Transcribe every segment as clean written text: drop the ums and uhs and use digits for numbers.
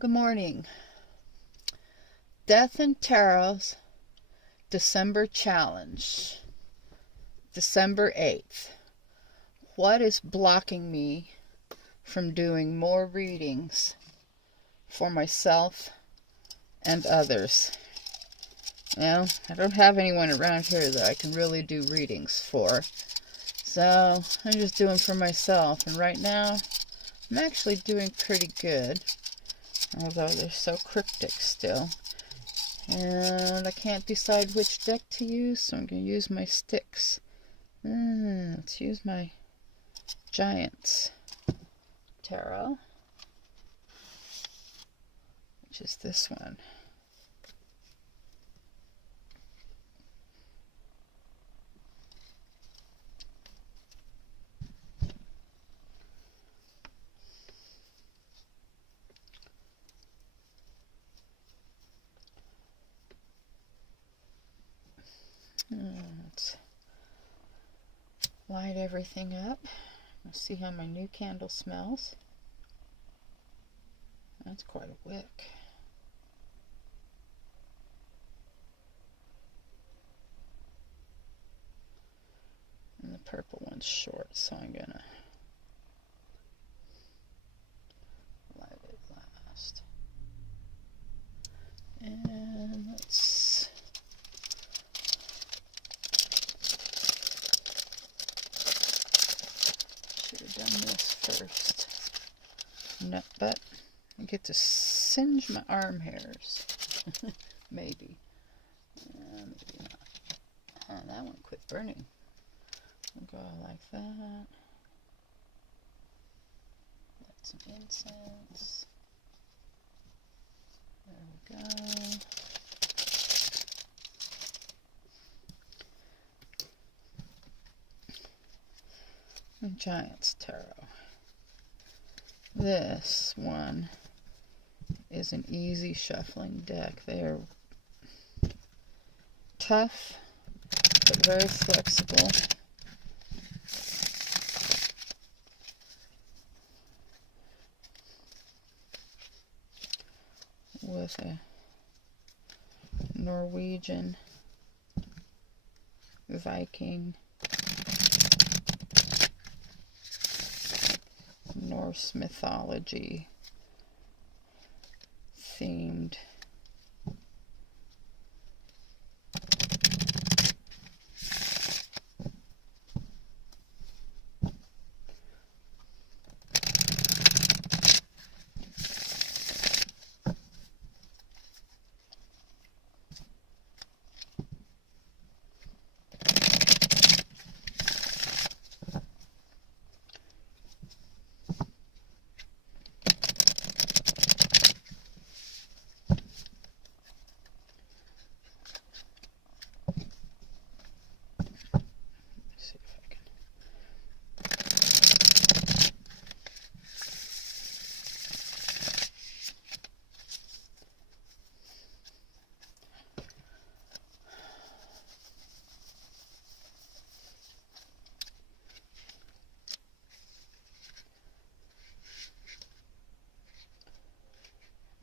Good morning. Death and Tarot's December Challenge, December 8th. What is blocking me from doing more readings for myself and others? Well, I don't have anyone around here that I can really do readings for, so I'm just doing for myself. And right now, I'm actually doing pretty good, although they're so cryptic still. And I can't decide which deck to use, so I'm going to use my sticks. Let's use my Giants Tarot, which is this one. Let's light everything up. Let's see how my new candle smells. That's quite a wick. And the purple one's short, so I'm gonna light it last. And let's should have done this first. No, but I get to singe my arm hairs. Maybe. Maybe not. That one quit burning. We'll go like that. Light some incense. There we go. And Giants Tarot. This one is an easy shuffling deck. They are tough, but very flexible. With a Norwegian, Viking, Norse mythology themed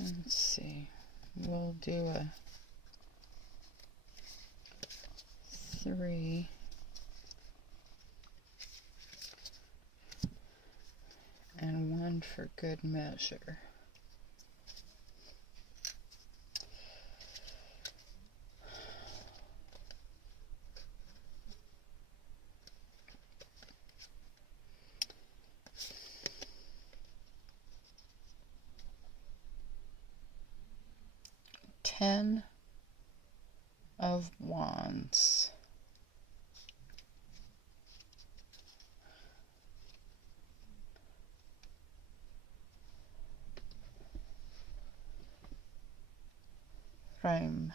Let's see, we'll do a 3 and 1 for good measure. Ten of Wands. Rhyme.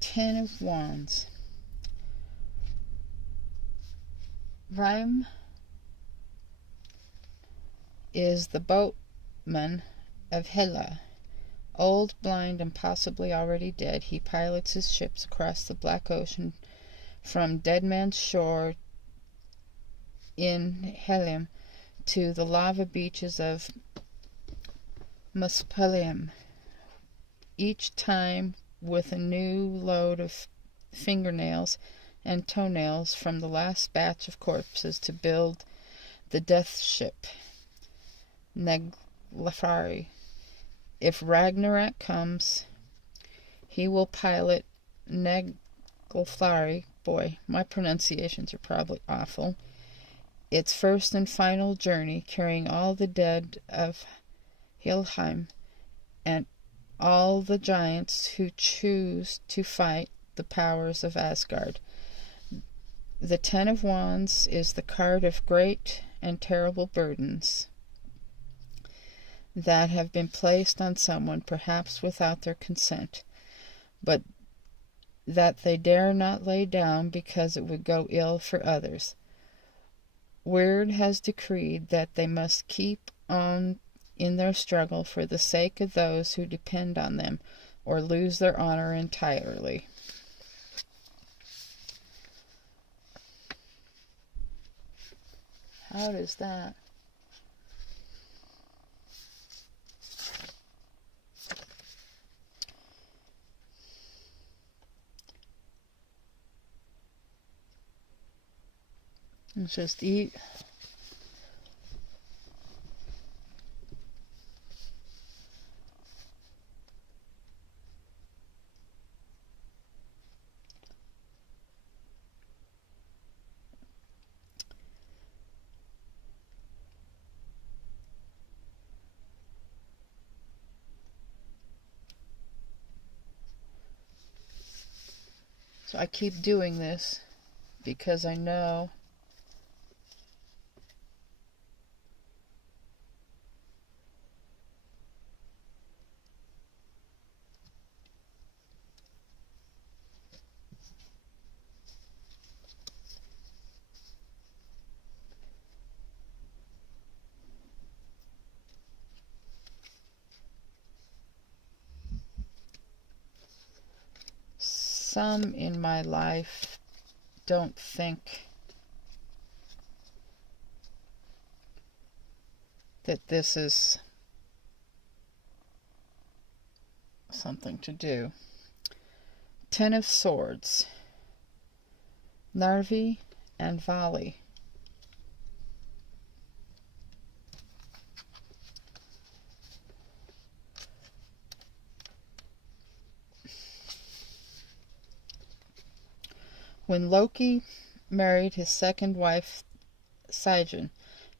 Ten of Wands. Rhyme is the boatman of Hela. Old, blind, and possibly already dead, he pilots his ships across the black ocean from Dead Man's Shore in Helium to the lava beaches of Muspelheim, each time with a new load of fingernails and toenails from the last batch of corpses to build the death ship, Neglafari. If Ragnarok comes, he will pilot Neglafari. Boy, my pronunciations are probably awful. Its first and final journey, carrying all the dead of Helheim and all the giants who choose to fight the powers of Asgard. The Ten of Wands is the card of great and terrible burdens that have been placed on someone, perhaps without their consent, but that they dare not lay down because it would go ill for others. Weird has decreed that they must keep on in their struggle for the sake of those who depend on them, or lose their honor entirely. How does that? Let's just eat. So I keep doing this because I know some in my life don't think that this is something to do. Ten of Swords, Narvi and Vali. When Loki married his second wife, Sigyn,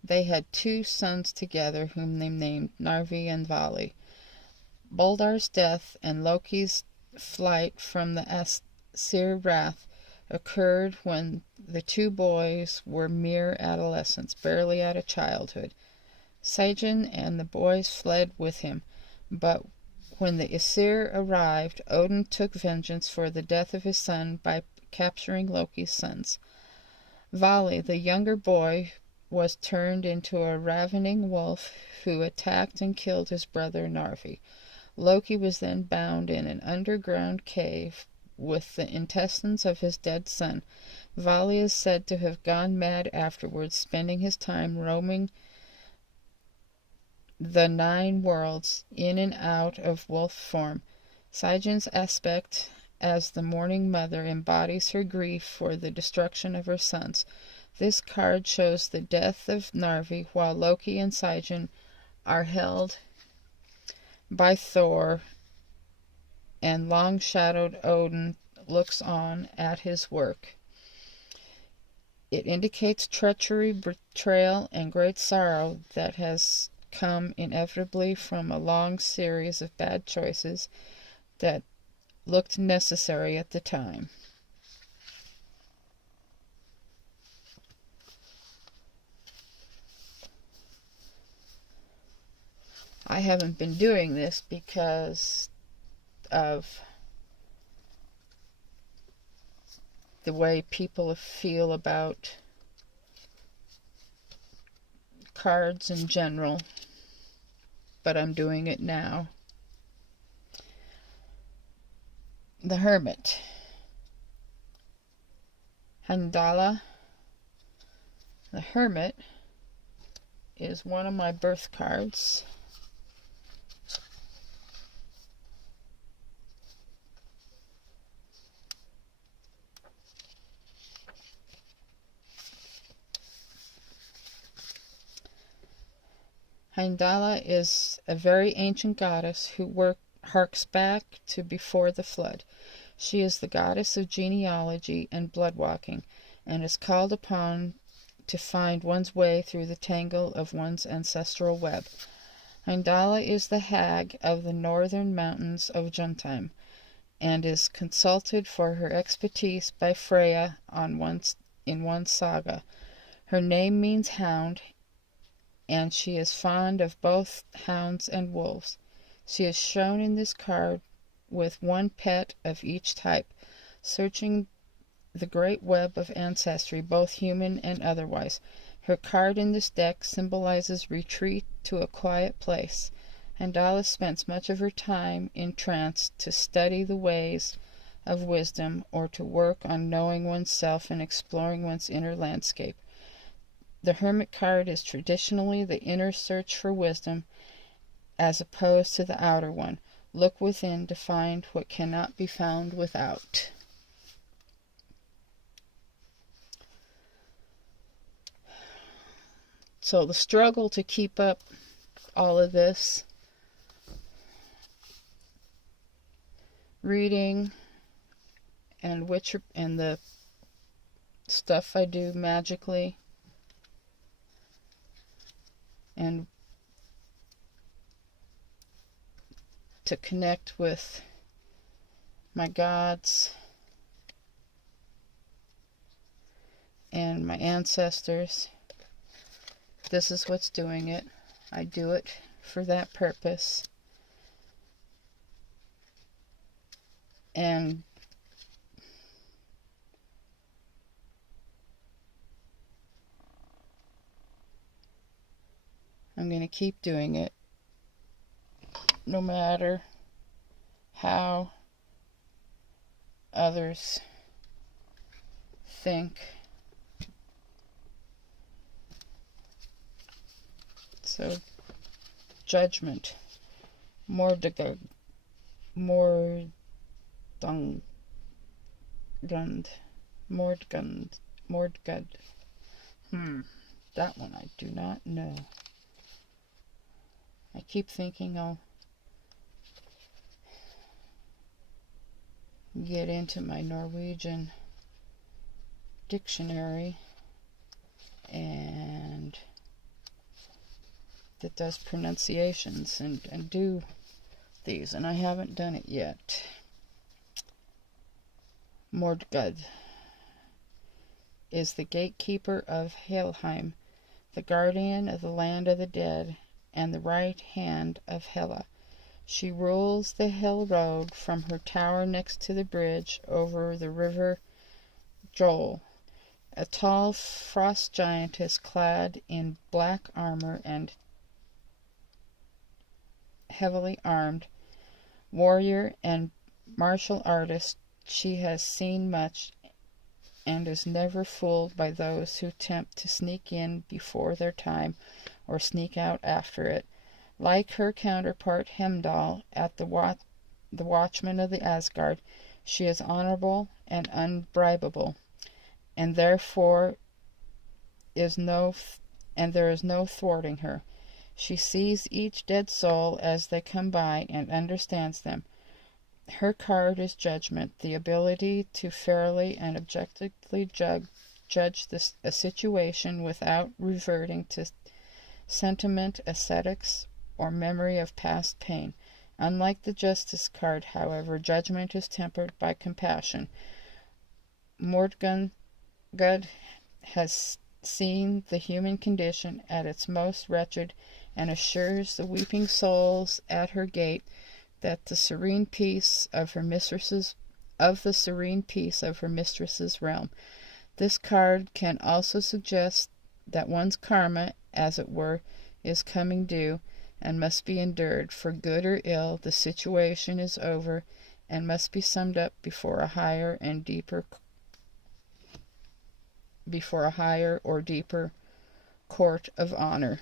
they had 2 sons together whom they named Narvi and Vali. Baldar's death and Loki's flight from the Aesir wrath occurred when the 2 boys were mere adolescents, barely out of childhood. Sigyn and the boys fled with him, but when the Aesir arrived, Odin took vengeance for the death of his son by capturing Loki's sons. Vali, the younger boy, was turned into a ravening wolf who attacked and killed his brother Narvi. Loki was then bound in an underground cave with the intestines of his dead son. Vali is said to have gone mad afterwards, spending his time roaming the 9 worlds in and out of wolf form. Sigyn's aspect as the mourning mother embodies her grief for the destruction of her sons. This card shows the death of Narvi, while Loki and Sigyn are held by Thor, and long-shadowed Odin looks on at his work. It indicates treachery, betrayal, and great sorrow that has come inevitably from a long series of bad choices that looked necessary at the time. I haven't been doing this because of the way people feel about cards in general, but I'm doing it now. The Hermit. Handala. The Hermit is one of my birth cards. Handala is a very ancient goddess who harks back to before the flood. She is the goddess of genealogy and blood-walking, and is called upon to find one's way through the tangle of one's ancestral web. Handala is the hag of the northern mountains of Jotunheim, and is consulted for her expertise by Freya in one saga. Her name means hound, and she is fond of both hounds and wolves. She is shown in this card with one pet of each type, searching the great web of ancestry, both human and otherwise. Her card in this deck symbolizes retreat to a quiet place. Handala spends much of her time in trance to study the ways of wisdom, or to work on knowing oneself and exploring one's inner landscape. The Hermit card is traditionally the inner search for wisdom, as opposed to the outer one. Look within to find what cannot be found without. So the struggle to keep up all of this reading and the stuff I do magically and to connect with my gods and my ancestors. This is what's doing it. I do it for that purpose. And I'm going to keep doing it, no matter how others think. So, judgment. Mordgund. That one I do not know. I keep thinking I'll get into my Norwegian dictionary and that does pronunciations and do these, and I haven't done it yet. Mordgund is the gatekeeper of Helheim, the guardian of the land of the dead, and the right hand of Hela. She rules the hill road from her tower next to the bridge over the river Joel. A tall frost giantess clad in black armor and heavily armed, warrior and martial artist, she has seen much and is never fooled by those who attempt to sneak in before their time or sneak out after it. Like her counterpart Heimdall at the Watchman of the Asgard, she is honorable and unbribable, and therefore there is no thwarting her. She sees each dead soul as they come by and understands them. Her card is judgment, the ability to fairly and objectively judge a situation without reverting to sentiment, aesthetics, or memory of past pain. Unlike the Justice card, however, judgment is tempered by compassion. Mordgund has seen the human condition at its most wretched and assures the weeping souls at her gate that the serene peace of her mistress's realm. This card can also suggest that one's karma as it were, is coming due, and must be endured. For good or ill, the situation is over, and must be summed up before a higher or deeper court of honor.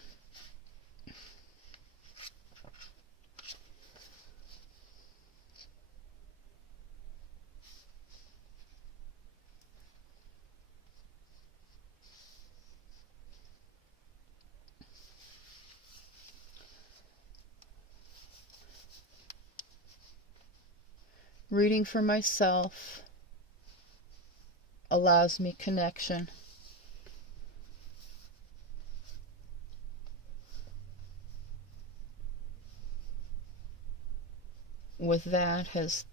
Reading for myself allows me connection with that has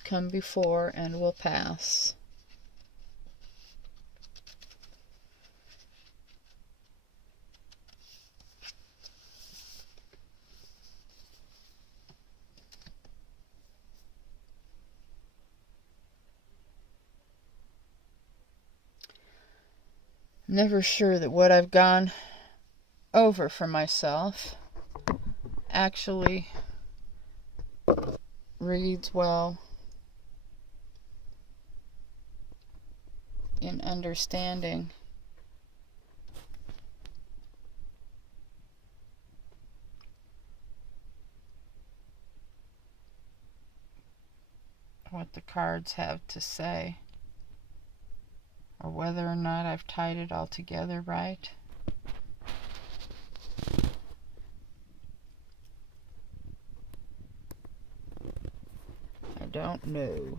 come before and will pass. Never sure that what I've gone over for myself actually reads well in understanding what the cards have to say, or whether or not I've tied it all together right. I don't know.